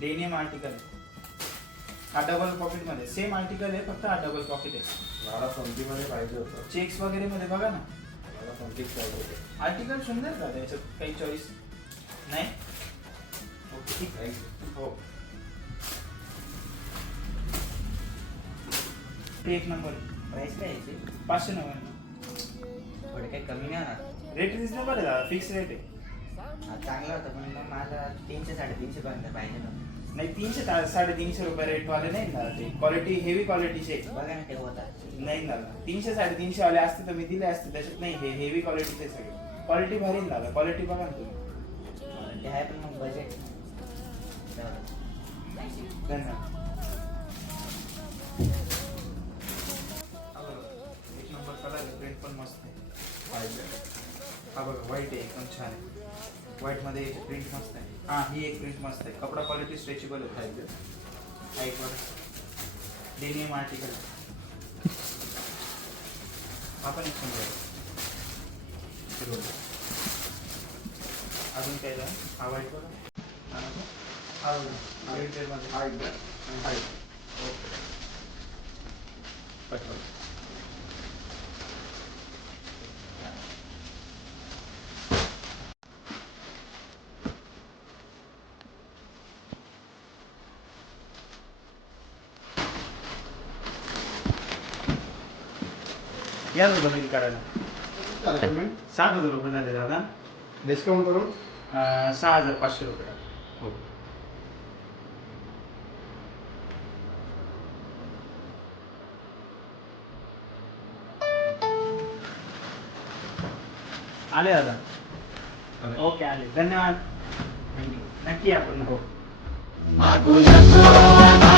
Denim article हा double pocket मध्ये same article आहे, फक्त हा डबल पॉकेट आहे. मला समजीमध्ये पाहिजे होतं. चेक्स वगैरे मध्ये बघा ना, मला समजीच पाहिजे होते. आर्टिकल सुंदर का त्याच्यात काही चॉईस नाही. ओके ठीक आहे. हो ते एक नंबर. प्राइस काय याची? 599. थोडे काही कमी नाही होणार? रेट रिजनेबल आहे दादा, फिक्स रेट आहे. हा, चांगला होता पण मग मला 300-350 पर्यंत पाहिजे ना. नाही 300 350 रुपये रेट वाले नाही ना, ते क्वालिटी हेवी क्वालिटीचे बघा ना ते होता. नाही ना. 300 350 वाले असते तर मी दिले असते, त्याच्यात नाही. हे हेवी क्वालिटीचे सगळे. क्वालिटी भारी ना दादा, क्वालिटी बघा ना तुम्ही. ते आहे पण मग बजेट. धन्यवाद. एक नंबर कलर आहे, प्रिंट पण मस्त आहे. हा बघा व्हाईट आहे, एकदम छान आहे. व्हाईट मध्ये प्रिंट मस्त आहे. हा ही एक प्रिंट मस्त आहे. कपडा क्वालिटी स्ट्रेचेबल आहे. हा एक वर डेनियम आर्टिकल. आपण एक समजा अजून काय झालं. हा व्हाईट बघा. हा बघा प्रिंटेड मध्ये. हा एकदा आणि हा एक. ओके पटकन. या दादा बिल करायला. झालं पेमेंट? 7,000 रुपये झाले दादा. डिस्काउंट करून? 6,500 रुपये. हो. आले दादा. चालेल. ओके आले. धन्यवाद. नक्की आपण. हो. Magunya